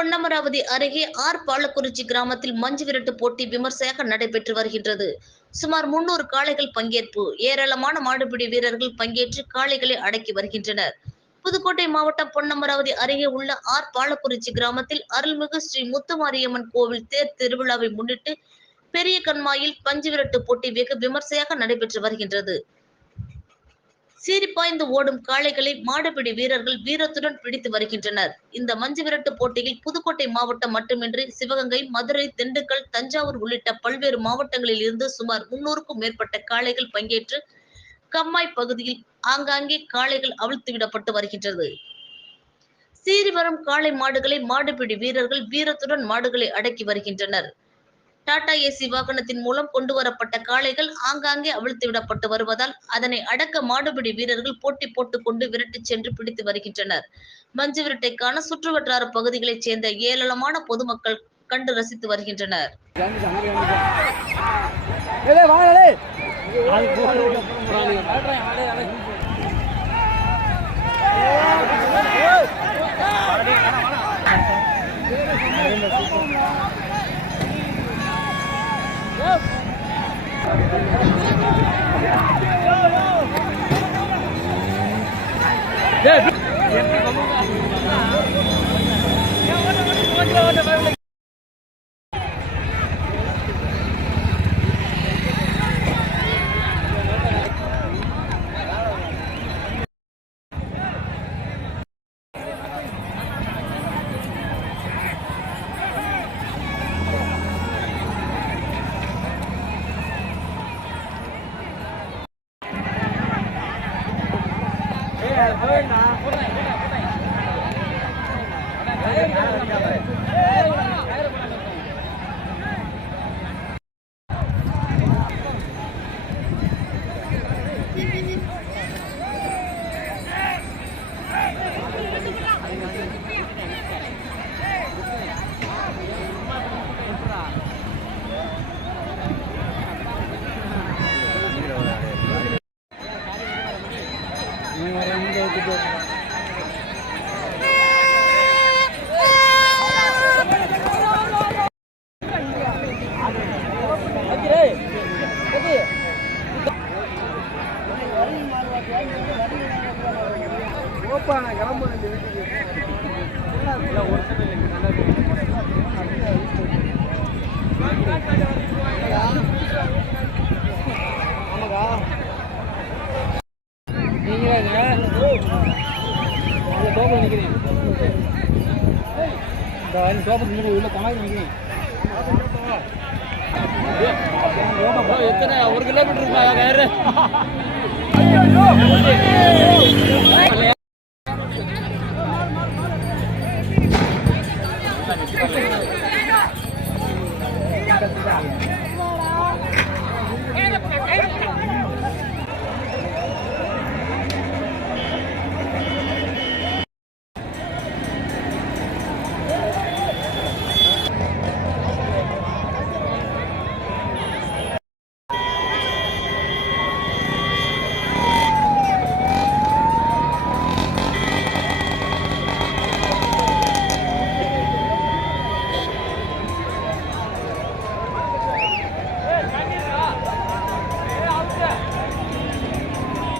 பொன்னமராவதி அருகே ஆர் பாலக்குறிச்சி கிராமத்தில் மஞ்சு விரட்டு போட்டி விமர்சையாக நடைபெற்று வருகின்றது. சுமார் முன்னூறு காளைகள் பங்கேற்பு. ஏராளமான மாடுபிடி வீரர்கள் பங்கேற்று காளைகளை அடக்கி வருகின்றனர். புதுக்கோட்டை மாவட்டம் பொன்னமராவதி அருகே உள்ள ஆர் பாலக்குறிச்சி கிராமத்தில் அருள்மிகு ஸ்ரீ முத்துமாரியம்மன் கோவில் தேர் திருவிழாவை முன்னிட்டு பெரிய கண்மாயில் பஞ்சு விரட்டு போட்டி வெகு விமர்சையாக நடைபெற்று வருகின்றது. சீறிப்பாய்ந்து ஓடும் காளைகளை மாடுபிடி வீரர்கள் வீரத்துடன் பிடித்து வருகின்றனர். இந்த மஞ்சு விரட்டு போட்டியில் புதுக்கோட்டை மாவட்டம் மட்டுமின்றி சிவகங்கை மதுரை திண்டுக்கல் தஞ்சாவூர் உள்ளிட்ட பல்வேறு மாவட்டங்களில் இருந்து சுமார் முன்னூறுக்கும் மேற்பட்ட காளைகள் பங்கேற்று கம்மாய் பகுதியில் ஆங்காங்கே காளைகள் அவிழ்த்து விடப்பட்டு வருகின்றது. சீறி வரும் காளை மாடுகளை மாடுபிடி வீரர்கள் வீரத்துடன் மாடுகளை அடக்கி வருகின்றனர். டாடா ஏசி வாகனத்தின் மூலம் கொண்டு வரப்பட்ட காளைகள் ஆங்காங்கே அவிழ்த்து விடப்பட்டு வருவதால் அதனை அடக்க மாடுபிடி வீரர்கள் போட்டி போட்டுக் கொண்டு விரட்டிச் சென்று பிடித்து வருகின்றனர். மஞ்சு விரட்டைக்கான சுற்றுவட்டார பகுதிகளைச் சேர்ந்த ஏராளமான பொதுமக்கள் கண்டு ரசித்து வருகின்றனர். Yeah. போயிடா கிளம்பு வீட்டுக்கு ஒருத்தர் நல்லா எத்தனை ஒரு கிலோமீட்டர் இருக்கா